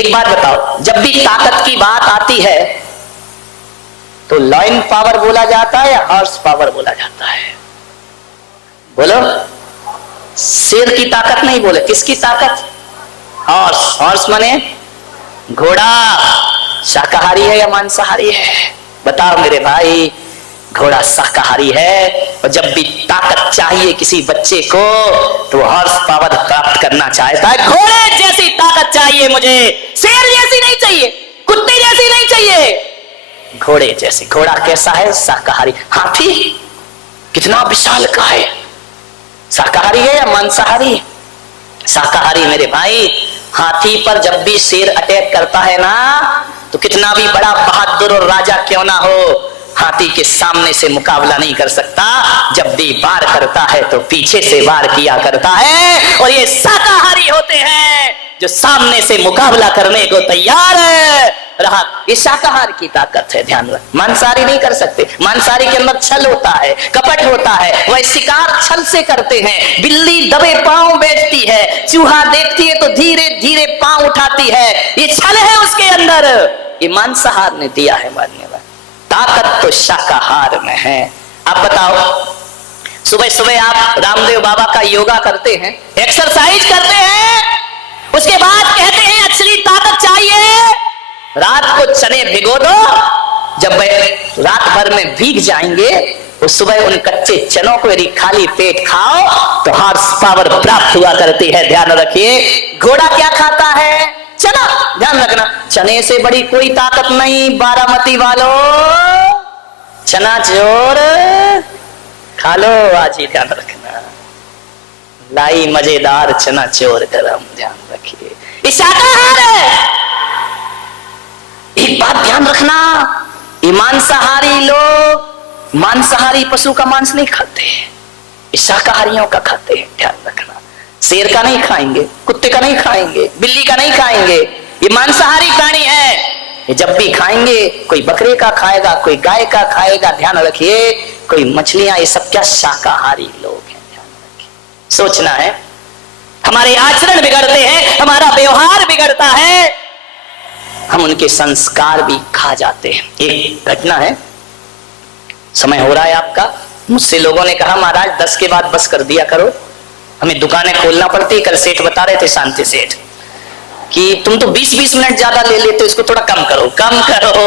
एक बात बताओ, जब भी ताकत की बात आती है तो लॉइन पावर बोला जाता है या हॉर्स पावर बोला जाता है? बोलो। शेर की ताकत नहीं बोले, किसकी ताकत? हॉर्स। हॉर्स माने घोड़ा। शाकाहारी है या मांसाहारी है? बताओ मेरे भाई। घोड़ा शाकाहारी है, और जब भी ताकत चाहिए किसी बच्चे को तो हॉर्स पावर प्राप्त करना चाहता है। घोड़े जैसी ताकत चाहिए मुझे, शेर जैसी नहीं चाहिए, कुत्ते जैसी नहीं चाहिए, घोड़े जैसी। घोड़ा कैसा है? शाकाहारी। हाथी कितना विशाल का है, शाकाहारी है या मांसाहारी? शाकाहारी मेरे भाई। हाथी पर जब भी शेर अटैक करता है ना, तो कितना भी बड़ा बहादुर और राजा क्यों ना हो, हाथी के सामने से मुकाबला नहीं कर सकता। जब भी वार करता है तो पीछे से वार किया करता है, और ये शाकाहारी होते हैं जो सामने से मुकाबला करने को तैयार है रहा। ये शाकाहार की ताकत है, ध्यान रख। मांसाहारी नहीं कर सकते। मांसाहारी के अंदर छल होता है, कपट होता है, वह शिकार छल से करते हैं। बिल्ली दबे पांव बैठती है, चूहा देखती है तो धीरे धीरे पांव उठाती है, ये छल है उसके अंदर। ये मांसाहार ने दिया है मान्यवर। ताकत तो शाकाहार में है। अब बताओ, सुबह सुबह आप रामदेव बाबा का योगा करते हैं, एक्सरसाइज करते हैं, उसके बाद कहते हैं असली ताकत चाहिए, रात को चने भिगो दो, जब रात भर में भीग जाएंगे तो सुबह उन कच्चे चनों को यदि खाली पेट खाओ तो हॉर्स पावर प्राप्त हुआ करती है। ध्यान रखिए। घोड़ा क्या खाता है? चना। ध्यान रखना, चने से बड़ी कोई ताकत नहीं बारामती वालों। चना चोर खा लो आज ही, ध्यान रखना। लाई मजेदार चना चोर गरम, ध्यान रखिए। ये शाकाहार है। एक बात ध्यान रखना, ये मांसाहारी लोग मांसाहारी पशु का मांस नहीं खाते, ये शाकाहारियों का खाते हैं। ध्यान रखना, शेर का नहीं खाएंगे, कुत्ते का नहीं खाएंगे, बिल्ली का नहीं खाएंगे, ये मांसाहारी प्राणी है। ये जब भी खाएंगे, कोई बकरे का खाएगा, कोई गाय का खाएगा, ध्यान रखिए, कोई मछलियां, ये सब क्या शाकाहारी लोग हैं। ध्यान रखिए, सोचना है। हमारे आचरण बिगड़ते हैं, हमारा व्यवहार बिगड़ता है, हम उनके संस्कार भी खा जाते हैं। एक घटना है, समय हो रहा है आपका। मुझसे लोगों ने कहा महाराज 10 के बाद बस कर दिया करो, हमें दुकानें खोलना पड़ती। कल सेठ बता रहे थे, शांति सेठ, कि तुम तो 20-20 मिनट ज्यादा ले लेते हो, इसको थोड़ा कम करो, कम करो।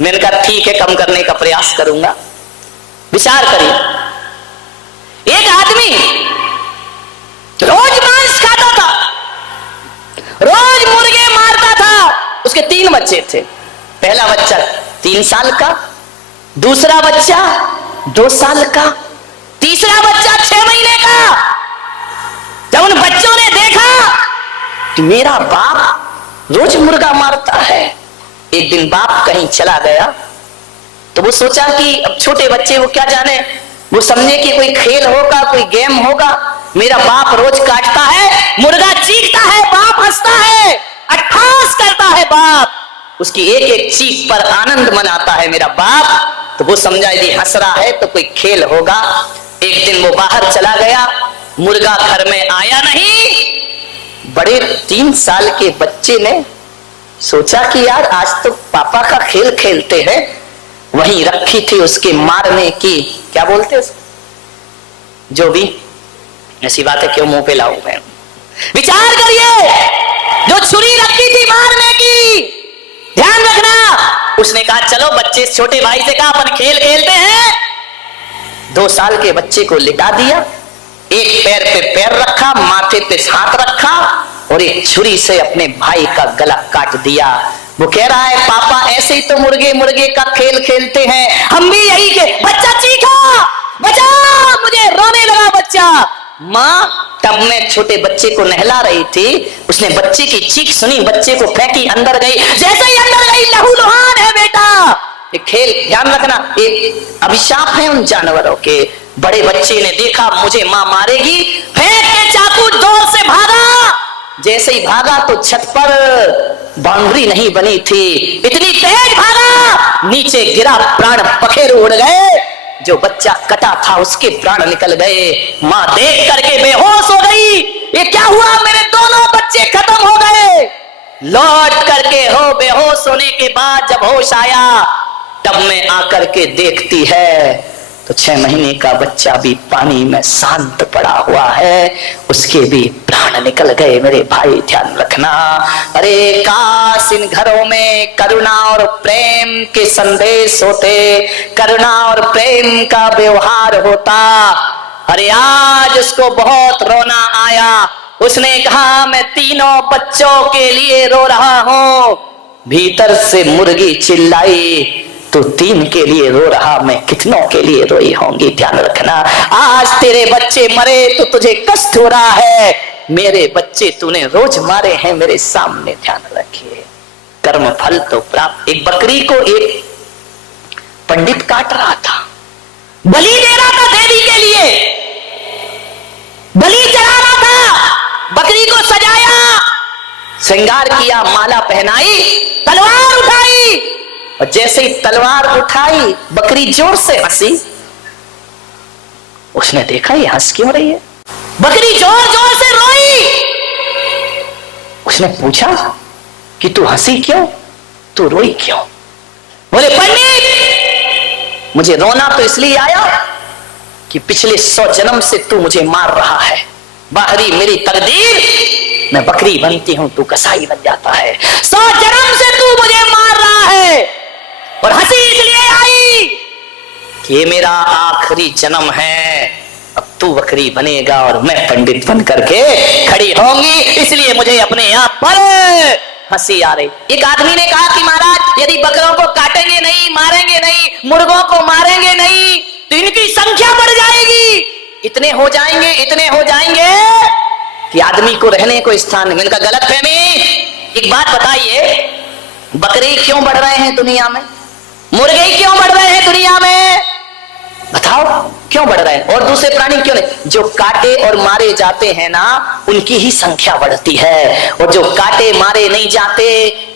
मैंने कहा ठीक है, कम करने का प्रयास करूंगा। विचार करिए, एक आदमी रोज मांस खाता था, रोज मुर्गे मारता था, उसके 3 बच्चे थे। पहला बच्चा 3 साल का, दूसरा बच्चा 2 साल का, तीसरा बच्चा 6 महीने का। जब उन बच्चों ने देखा कि मेरा बाप रोज मुर्गा मारता है, एक दिन बाप कहीं चला गया तो वो सोचा कि अब छोटे बच्चे वो क्या जाने, वो समझे कि कोई खेल होगा, कोई गेम होगा। मेरा बाप रोज काटता है, मुर्गा चीखता है, बाप हंसता है, अट्ठास करता है बाप, उसकी एक एक चीख पर आनंद मनाता है मेरा बाप। तो वो समझा यदि हंस रहा है तो कोई खेल होगा। एक दिन वो बाहर चला गया, मुर्गा घर में आया नहीं। बड़े 3 साल के बच्चे ने सोचा कि यार आज तो पापा का खेल खेलते हैं। वहीं रखी थी उसके मारने की, क्या बोलते हैं, जो भी, ऐसी बात है क्यों मुंह पे लाऊं मैं। विचार करिए, जो छुरी रखी थी मारने की, ध्यान रखना। उसने कहा चलो बच्चे, छोटे भाई से कहा अपन खेल खेलते हैं। 2 साल के बच्चे को लिटा दिया, एक पैर पे पैर रखा, माथे पे हाथ रखा और एक छुरी से अपने भाई का गला काट दिया। वो कह रहा है पापा ऐसे ही तो मुर्गे मुर्गे का खेल खेलते हैं, हम भी यही के। बच्चा चीखा, बचा, मुझे रोने लगा बच्चा। माँ तब मैं छोटे बच्चे को नहला रही थी, उसने बच्चे की चीख सुनी, बच्चे को फेंकी, अंदर गई। जैसे ही अंदर गई, लहूलुहान है बेटा। ये खेल, ध्यान रखना, एक अभिशाप है उन जानवरों के। बड़े बच्चे ने देखा मुझे माँ मारेगी, फेंक के चाकू जोर से भागा। जैसे ही भागा तो छत पर बाउंड्री नहीं बनी थी, इतनी तेज भागा, नीचे गिरा, प्राण पखेरु उड़ गए। जो बच्चा कटा था उसके प्राण निकल गए। माँ देख करके बेहोश हो गई, ये क्या हुआ, मेरे दोनों बच्चे खत्म हो गए। लौट करके हो बेहोश होने के बाद जब होश आया, तब में आकर के देखती है तो 6 महीने का बच्चा भी पानी में शांत पड़ा हुआ है, उसके भी प्राण निकल गए। मेरे भाई ध्यान रखना। अरे काश इन घरों में करुणा और प्रेम के संदेश होते, करुणा और प्रेम का व्यवहार होता। अरे आज उसको बहुत रोना आया, उसने कहा मैं 3 बच्चों के लिए रो रहा हूं। भीतर से मुर्गी चिल्लाई, तू 3 के लिए रो रहा, मैं कितनों के लिए रोई होंगी। ध्यान रखना। आज तेरे बच्चे मरे तो तुझे कष्ट हो रहा है, मेरे बच्चे तूने रोज मारे हैं मेरे सामने। ध्यान रखिए, कर्म फल तो प्राप्त। एक बकरी को एक पंडित काट रहा था, बलि दे रहा था देवी के लिए, बलि चढ़ा रहा था। बकरी को सजाया, श्रृंगार किया, माला पहनाई, तलवार उठाई, और जैसे ही तलवार उठाई बकरी जोर से हंसी। उसने देखा ये हंस क्यों रही है, बकरी जोर जोर से रोई। उसने पूछा कि तू हंसी क्यों, तू रोई क्यों? बोले पंडित, मुझे रोना तो इसलिए आया कि पिछले 100 जन्म से तू मुझे मार रहा है। बाहरी मेरी तकदीर, मैं बकरी बनती हूं, तू कसाई बन जाता है। 100 जन्म से तू मुझे मार रहा है, और हंसी इसलिए आई कि ये मेरा आखिरी जन्म है, अब तू बकरी बनेगा और मैं पंडित बन करके खड़ी होंगी, इसलिए मुझे अपने आप पर हंसी आ रही। एक आदमी ने कहा कि महाराज यदि बकरों को काटेंगे नहीं, मारेंगे नहीं, मुर्गों को मारेंगे नहीं, तो इनकी संख्या बढ़ जाएगी, इतने हो जाएंगे, इतने हो जाएंगे कि आदमी को रहने को स्थान नहीं। इनका गलत फहमी। एक बात बताइए, बकरे क्यों बढ़ रहे हैं दुनिया में, मुर्गे क्यों बढ़ रहे हैं दुनिया में? बताओ क्यों बढ़ रहे हैं? और दूसरे प्राणी क्यों नहीं? जो काटे और मारे जाते हैं ना, उनकी ही संख्या बढ़ती है, और जो काटे मारे नहीं जाते,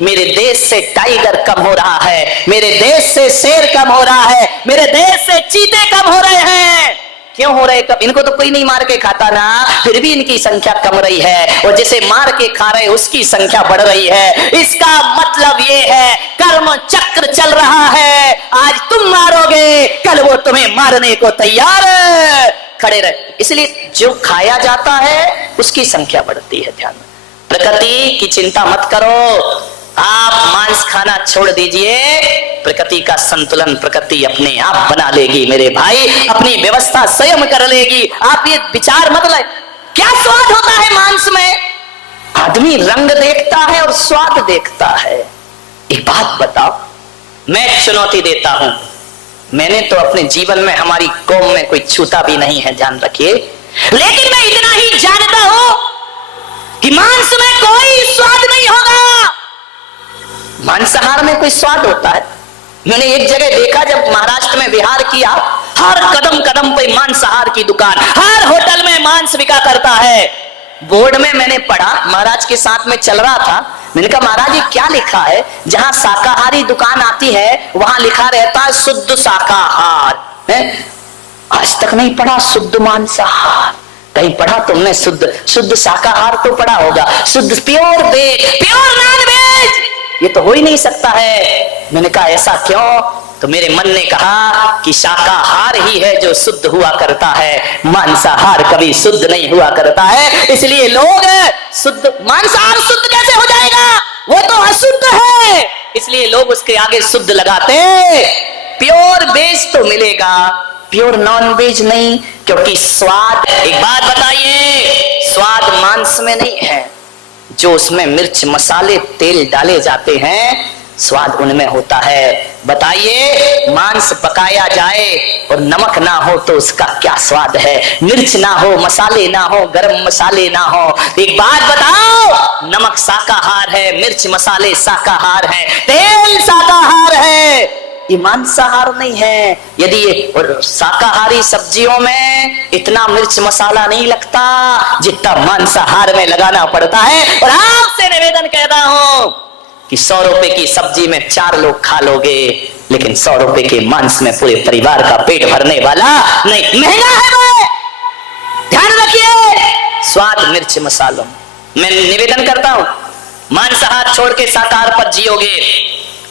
मेरे देश से टाइगर कम हो रहा है, मेरे देश से शेर कम हो रहा है, मेरे देश से चीते कम हो रहे हैं। क्यों हो रहे? कब? इनको तो कोई नहीं मार के खाता ना, फिर भी इनकी संख्या कम रही है, और जिसे मार के खा रहे उसकी संख्या बढ़ रही है। इसका मतलब ये है कर्म चक्र चल रहा है, आज तुम मारोगे, कल वो तुम्हें मारने को तैयार खड़े रहे। इसलिए जो खाया जाता है उसकी संख्या बढ़ती है। ध्यान, प्रकृति की चिंता मत करो, आप मांस खाना छोड़ दीजिए, प्रकृति का संतुलन प्रकृति अपने आप बना लेगी। मेरे भाई, अपनी व्यवस्था स्वयं कर लेगी। आप ये विचार मत लाए, क्या स्वाद होता है मांस में? आदमी रंग देखता है और स्वाद देखता है। एक बात बताओ, मैं चुनौती देता हूं, मैंने तो अपने जीवन में हमारी कौम में कोई छूता भी नहीं है, ध्यान रखिए, लेकिन मैं इतना ही जानता हूं कि मांस में कोई स्वाद नहीं होगा। मांसाहार में कोई स्वाद होता है? मैंने एक जगह देखा, जब महाराष्ट्र में विहार किया, हर कदम कदम पे मांसाहार की दुकान, हर होटल में मांस बिका करता है। बोर्ड में मैंने पढ़ा, महाराज के साथ में चल रहा था, मैंने कहा महाराज ये क्या लिखा है? जहां शाकाहारी दुकान आती है वहां लिखा रहता है शुद्ध शाकाहार है? आज तक नहीं पढ़ा शुद्ध मांसाहार। कहीं पढ़ा तुमने? शुद्ध शाकाहार तो पढ़ा होगा, शुद्ध pure veg, pure non veg, ये तो हो ही नहीं सकता है। मैंने कहा ऐसा क्यों? तो मेरे मन ने कहा कि शाकाहार ही है जो शुद्ध हुआ करता है, मांसाहार कभी शुद्ध नहीं हुआ करता है। इसलिए लोग शुद्ध, मांसाहार शुद्ध कैसे हो जाएगा, वो तो अशुद्ध है, इसलिए लोग उसके आगे शुद्ध लगाते। प्योर वेज तो मिलेगा, प्योर नॉन वेज नहीं, क्योंकि स्वाद, एक बात बताइए, स्वाद मांस में नहीं है, जो उसमें मिर्च मसाले तेल डाले जाते हैं स्वाद उनमें होता है। बताइए, मांस पकाया जाए और नमक ना हो तो उसका क्या स्वाद है? मिर्च ना हो, मसाले ना हो, गरम मसाले ना हो। एक बात बताओ, नमक शाकाहार है, मिर्च मसाले शाकाहार है, तेल शाकाहार है, ये मांसाहार नहीं है। यदि ये, और शाकाहारी सब्जियों में इतना मिर्च मसाला नहीं लगता जितना मांसाहार में लगाना पड़ता है। और आपसे निवेदन कहता हूं कि 100 रुपए की सब्जी में 4 लोग खा लोगे, लेकिन 100 रुपए के मांस में पूरे परिवार का पेट भरने वाला नहीं। महंगा है वो, ध्यान रखिए। स्वाद मिर्च मसालों, मैं निवेदन करता हूं, मांसाहार छोड़ के शाकाहार पर जियोगे,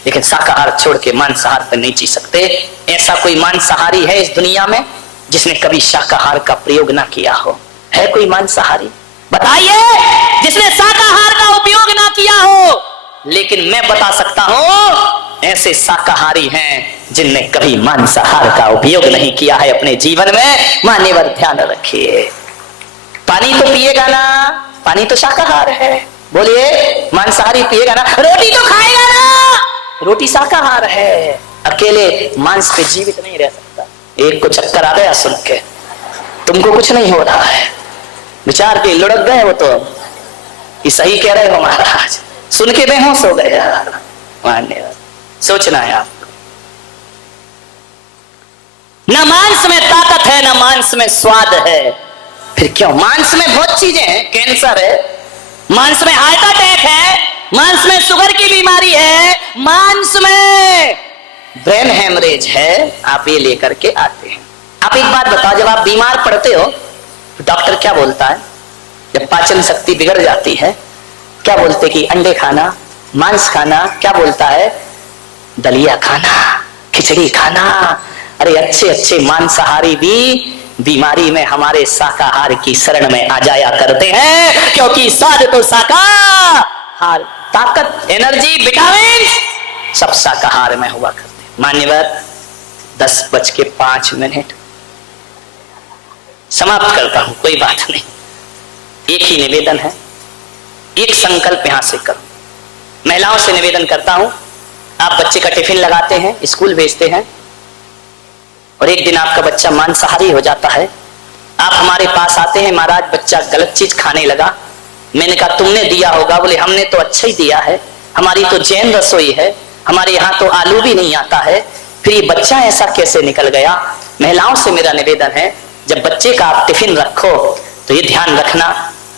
लेकिन शाकाहार छोड़ के मांसाहार पर नहीं जी सकते। ऐसा कोई मांसाहारी है इस दुनिया में जिसने कभी शाकाहार का प्रयोग ना किया हो? है कोई मांसाहारी? बताइए, जिसने शाकाहार का उपयोग ना किया हो। लेकिन मैं बता सकता हूं, ऐसे शाकाहारी हैं जिनने कभी मांसाहार का उपयोग नहीं किया है अपने जीवन में। मान्यवर ध्यान रखिए, पानी तो पिएगा ना, पानी तो शाकाहार है। बोलिए, मांसाहारी पिएगा ना, रोटी तो खाएगा ना, रोटी शाकाहार है। अकेले मांस पे जीवित नहीं रह सकता। एक को चक्कर आ गया सुन के, तुमको कुछ नहीं हो रहा है, विचार के लुढ़क गए वो तो, ये सही कह रहे हो महाराज, सुन के बेहोश हो गए यार। मान्य सोचना है आपको, न मांस में ताकत है न मांस में स्वाद है। फिर क्यों? मांस में बहुत चीजें हैं, कैंसर है, मांस में हार्ट अटैक है, मांस में शुगर की बीमारी है, मांस में ब्रेन हेमरेज है। आप ये लेकर के आते हैं। आप एक बात बताओ, जब आप बीमार पड़ते हो तो डॉक्टर क्या बोलता है? जब पाचन शक्ति बिगड़ जाती है क्या बोलते कि अंडे खाना, मांस खाना? क्या बोलता है? दलिया खाना, खिचड़ी खाना। अरे अच्छे अच्छे मांसाहारी भी बीमारी में हमारे शाकाहार की शरण में आ जाया करते हैं, क्योंकि स्वाद तो शाकाहार, ताकत, एनर्जी, विटामिन सब शाकाहार में हुआ करते हैं। मान्यवर 10:05 समाप्त करता हूं, कोई बात नहीं। एक ही निवेदन है, एक संकल्प यहां से करो। महिलाओं से निवेदन करता हूं, आप बच्चे का टिफिन लगाते हैं, स्कूल भेजते हैं, और एक दिन आपका बच्चा मांसाहारी हो जाता है। आप हमारे पास आते हैं, महाराज बच्चा गलत चीज खाने लगा। मैंने कहा तुमने दिया होगा। बोले हमने तो अच्छा ही दिया है, हमारी तो जैन रसोई है, हमारे यहाँ तो आलू भी नहीं आता है, फिर ये बच्चा ऐसा कैसे निकल गया? महिलाओं से मेरा निवेदन है, जब बच्चे का आप टिफिन रखो तो ये ध्यान रखना,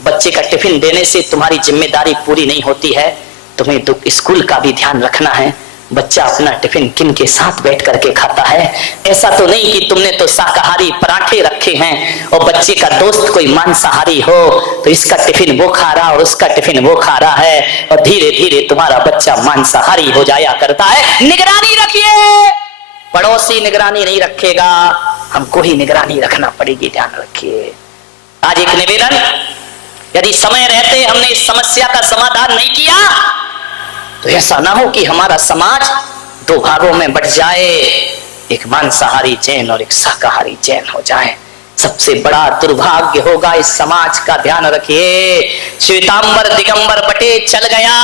बच्चे का टिफिन देने से तुम्हारी जिम्मेदारी पूरी नहीं होती है, तुम्हें स्कूल का भी ध्यान रखना है। बच्चा अपना टिफिन किन के साथ बैठ करके खाता है। ऐसा तो नहीं कि तुमने तो शाकाहारी पराठे रखे हैं और बच्चे का दोस्त कोई मांसाहारी हो तो इसका टिफिन वो खा रहा और उसका टिफिन वो खा रहा है, और धीरे धीरे तुम्हारा बच्चा मांसाहारी हो जाया करता है। निगरानी रखिए, पड़ोसी निगरानी नहीं रखेगा, हमको ही निगरानी रखना पड़ेगी, ध्यान रखिए। आज एक निवेदन, यदि समय रहते हमने इस समस्या का समाधान नहीं किया तो ऐसा ना हो कि हमारा समाज दो भागों में बट जाए, एक मांसाहारी जैन और एक शाकाहारी जैन हो जाए। सबसे बड़ा दुर्भाग्य होगा इस समाज का, ध्यान रखिए। श्वेतांबर दिगंबर बटे चल गया,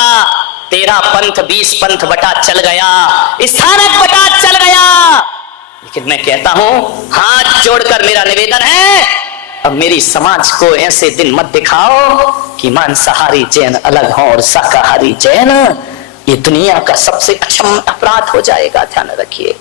13 पंथ 20 पंथ बटा चल गया, स्थानक बटा चल गया। लेकिन मैं कहता हूं, हाथ जोड़कर मेरा निवेदन है, अब मेरी समाज को ऐसे दिन मत दिखाओ कि मांसाहारी जैन अलग हो और शाकाहारी जैन। ये दुनिया का सबसे अक्षम अपराध हो जाएगा, ध्यान रखिए।